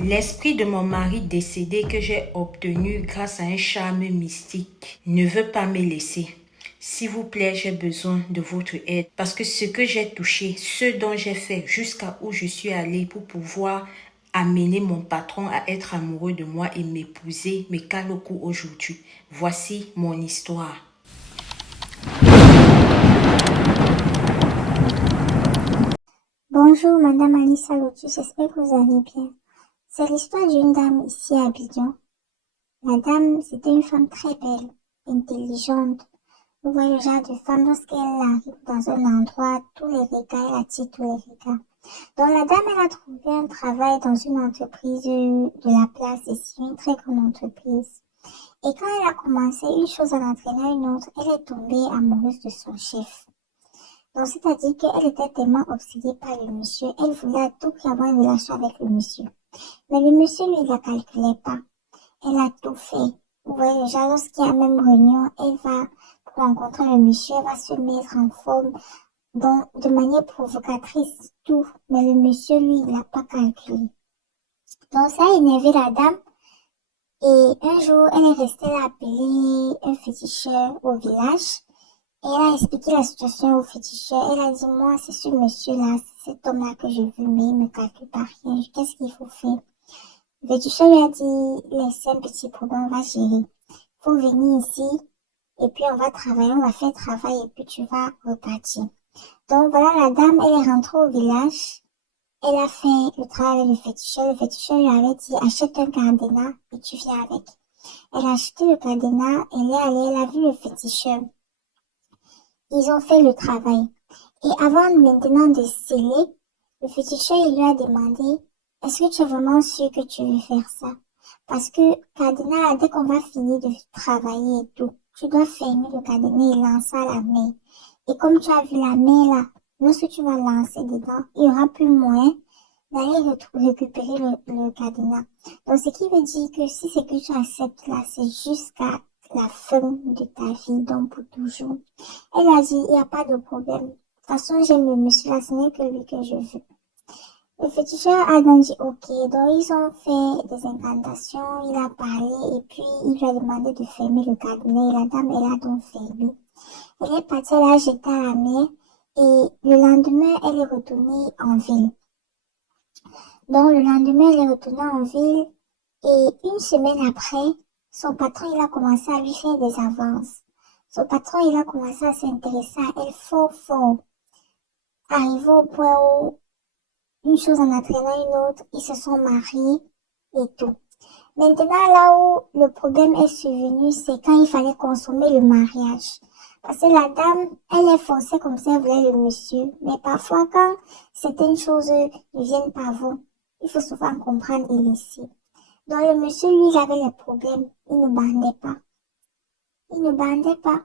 L'esprit de mon mari décédé que j'ai obtenu grâce à un charme mystique ne veut pas me laisser. S'il vous plaît, j'ai besoin de votre aide parce que ce que j'ai touché, ce dont j'ai fait jusqu'à où je suis allée pour pouvoir amener mon patron à être amoureux de moi et m'épouser me cale au cou aujourd'hui. Voici mon histoire. Bonjour, Madame Alissa Lotus, j'espère que vous allez bien. C'est l'histoire d'une dame ici à Abidjan. La dame, c'était une femme très belle, intelligente. Vous voyez le genre de femme, lorsqu'elle arrive dans un endroit, tous les regards, elle attire tous les regards. Donc la dame, elle a trouvé un travail dans une entreprise de la place ici, une très grande entreprise. Et quand elle a commencé une chose en entraînant une autre, elle est tombée amoureuse de son chef. Donc, c'est-à-dire qu'elle était tellement obsédée par le monsieur, elle voulait à tout prix avoir une relation avec le monsieur. Mais le monsieur, lui, il la calculait pas. Elle a tout fait. Vous voyez, déjà, lorsqu'il y a même réunion, elle va, pour rencontrer le monsieur, elle va se mettre en forme, donc, de manière provocatrice, tout. Mais le monsieur, lui, il n'a pas calculé. Donc, ça a énervé la dame. Et un jour, elle est restée là appeler un féticheur au village. Et elle a expliqué la situation au féticheur. Elle a dit, moi, c'est ce monsieur-là, c'est cet homme-là que je veux, mais il me calcule pas rien. Qu'est-ce qu'il faut faire? Le féticheur lui a dit, laissez un petit problème, on va gérer. Faut venir ici, et puis on va travailler, on va faire travail, et puis tu vas repartir. Donc voilà, la dame, elle est rentrée au village. Elle a fait le travail avec le féticheur. Le féticheur lui avait dit, achète un cadenas, et tu viens avec. Elle a acheté le cadenas, elle est allée, elle a vu le féticheur. Ils ont fait le travail. Et avant maintenant de sceller, le féticheur il lui a demandé, est-ce que tu es vraiment sûr que tu veux faire ça? Parce que Cardinal, dès qu'on va finir de travailler et tout, tu dois fermer le cadenas et lancer à la mer. Et comme tu as vu la mer là, lorsque tu vas lancer dedans, il y aura plus moyen d'aller récupérer le cadenas. Donc, ce qui veut dire que si c'est que tu acceptes là, c'est jusqu'à la fin de ta vie, donc pour toujours. Elle a dit, il n'y a pas de problème. De toute façon, j'aime le monsieur là, ce n'est que lui que je veux. Le féticheur a donc dit, ok, donc ils ont fait des incantations, il a parlé, et puis il lui a demandé de fermer le cabinet, et la dame, elle a donc fermé. Elle est partie, elle a jeté à la mer, et le lendemain, elle est retournée en ville. Donc, le lendemain, elle est retournée en ville, et une semaine après, son patron, il a commencé à lui faire des avances. Son patron, il a commencé à s'intéresser à elle fort, fort. Arrivé au point où une chose en entraînant une autre, ils se sont mariés et tout. Maintenant, là où le problème est survenu, c'est quand il fallait consommer le mariage. Parce que la dame, elle est forcée comme ça, elle voulait le monsieur. Mais parfois, quand certaines choses ne viennent pas vous, il faut souvent comprendre et laisser. Donc le monsieur, lui, il avait les problèmes. Il ne bandait pas. Il ne bandait pas.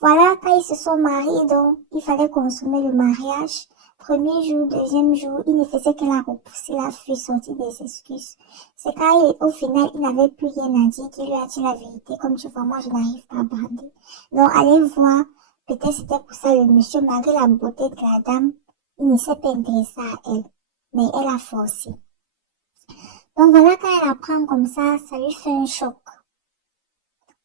Voilà, quand ils se sont mariés, donc, il fallait consommer le mariage. Premier jour, deuxième jour, il ne faisait que la repousser, la fuir, sortir des excuses. C'est quand au final, il n'avait plus rien à dire, qu'il lui a dit la vérité. Comme tu vois, moi, je n'arrive pas à bander. Donc, allez voir. Peut-être c'était pour ça, le monsieur, malgré la beauté de la dame, il ne s'est pas intéressé à elle. Mais elle a forcé. Donc voilà, quand elle apprend comme ça lui fait un choc.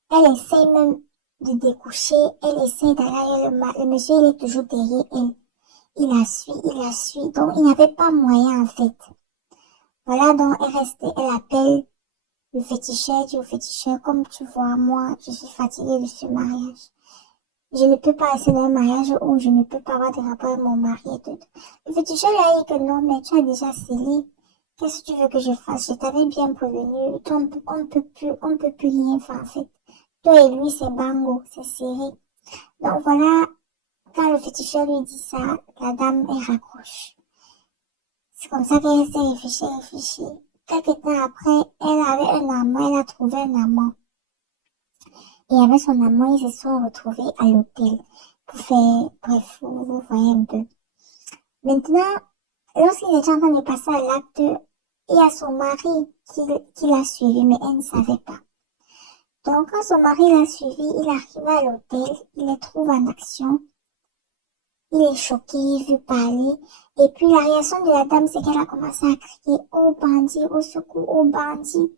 Elle essaie même de découcher, elle essaie d'aller le monsieur il est toujours derrière elle. Il la suit, donc il n'y avait pas moyen en fait. Voilà, donc elle restait, elle appelle le féticheur, dit au féticheur, comme tu vois, moi, je suis fatiguée de ce mariage. Je ne peux pas rester dans un mariage où je ne peux pas avoir de rapport avec mon mari et tout. Le féticheur lui a dit que non, mais tu as déjà scellé. Qu'est-ce que tu veux que je fasse? Je t'avais bien prévenu. On peut plus rien faire en fait. Toi et lui, c'est bango, c'est serré. Donc voilà, quand le féticheur lui dit ça, la dame, elle raccroche. C'est comme ça qu'elle s'est réfléchie. Quelques temps après, elle avait un amant, elle a trouvé un amant. Et avec son amant, ils se sont retrouvés à l'hôtel pour faire, bref, vous voyez un peu. Maintenant, lorsqu'il était en train de passer à l'acte, il y a son mari qui l'a suivi, mais elle ne savait pas. Donc, quand son mari l'a suivi, il arrive à l'hôtel, il les trouve en action. Il est choqué, il veut parler, Et puis la réaction de la dame, c'est qu'elle a commencé à crier au bandit, au secours, au bandit.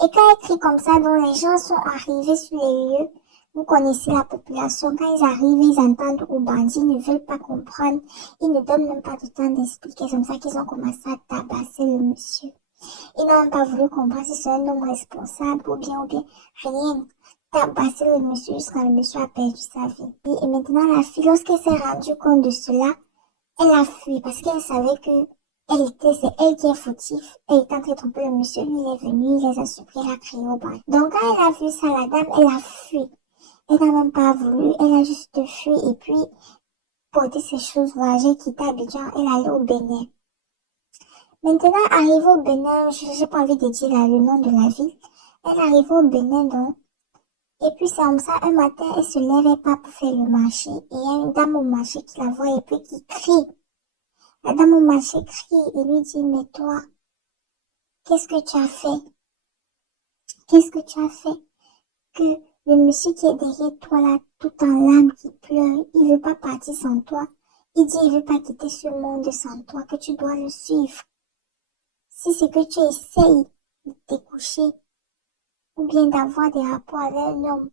Et quand elle crie comme ça, donc les gens sont arrivés sur les lieux. Vous connaissez la population. Quand ils arrivent, ils entendent au bandit, ils ne veulent pas comprendre. Ils ne donnent même pas de temps d'expliquer. C'est comme ça qu'ils ont commencé à tabasser le monsieur. Ils n'ont même pas voulu comprendre si c'est un homme responsable ou bien rien. Tabasser le monsieur jusqu'à le monsieur a perdu sa vie. Et maintenant, la fille, lorsqu'elle s'est rendue compte de cela, elle a fui parce qu'elle savait que c'est elle qui est fautive. Elle est en train de tromper le monsieur, lui, il est venu, il les a suppliés, il a crié au bas. Donc, quand elle a vu ça, la dame, elle a fui. Elle n'a même pas voulu, elle a juste fui et puis porté ses choses, voyager, quitter Abidjan, elle allait au Bénin. Maintenant, arrivée au Bénin, je n'ai pas envie de dire là, le nom de la ville. Elle arrive au Bénin, donc. Et puis, c'est comme ça, un matin, elle se lève, elle part pour faire le marché. Et il y a une dame au marché qui la voit et puis qui crie. La dame au marché crie et lui dit, mais toi, qu'est-ce que tu as fait? Qu'est-ce que tu as fait? Que le monsieur qui est derrière toi là, tout en larmes, qui pleure, il veut pas partir sans toi. Il dit, il veut pas quitter ce monde sans toi, que tu dois le suivre. Si c'est que tu essayes de te coucher, ou bien d'avoir des rapports avec un homme,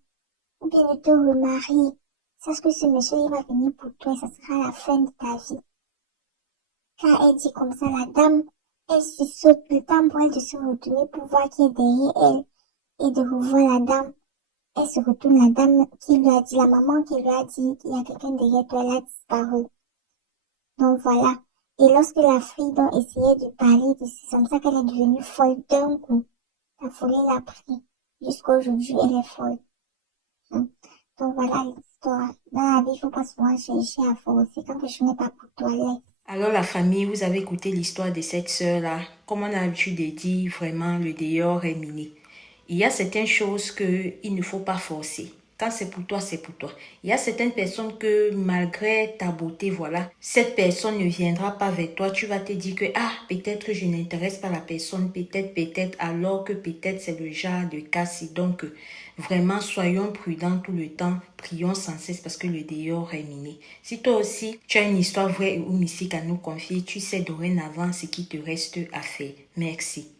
ou bien de te remarier, sache que ce monsieur, il va venir pour toi et ça sera la fin de ta vie. Quand elle dit comme ça, la dame, elle se saute le temps pour elle de se retourner pour voir qui est derrière elle et de revoir la dame. Elle se retourne, la dame qui lui a dit, la maman qui lui a dit qu'il y a quelqu'un derrière toi, elle a disparu. Donc voilà. Et lorsque la fille donc essayait de parler, c'est comme ça qu'elle est devenue folle d'un coup. La folie l'a pris. Jusqu'aujourd'hui, elle est folle. Hein. Donc voilà l'histoire. Dans la vie, il ne faut pas souvent chercher à forcer. Quand quelque chose n'est pas pour toi, laisse. Alors la famille, vous avez écouté l'histoire de cette sœur-là. Comme on a l'habitude de dire, vraiment, le dehors est miné. Il y a certaines choses qu'il ne faut pas forcer. Quand c'est pour toi, c'est pour toi. Il y a certaines personnes que malgré ta beauté, voilà, cette personne ne viendra pas vers toi. Tu vas te dire que, peut-être que je n'intéresse pas la personne, peut-être, alors que peut-être c'est le genre de cas. Donc, vraiment, soyons prudents tout le temps. Prions sans cesse parce que le dehors est miné. Si toi aussi, tu as une histoire vraie ou mystique à nous confier, tu sais dorénavant ce qui te reste à faire. Merci.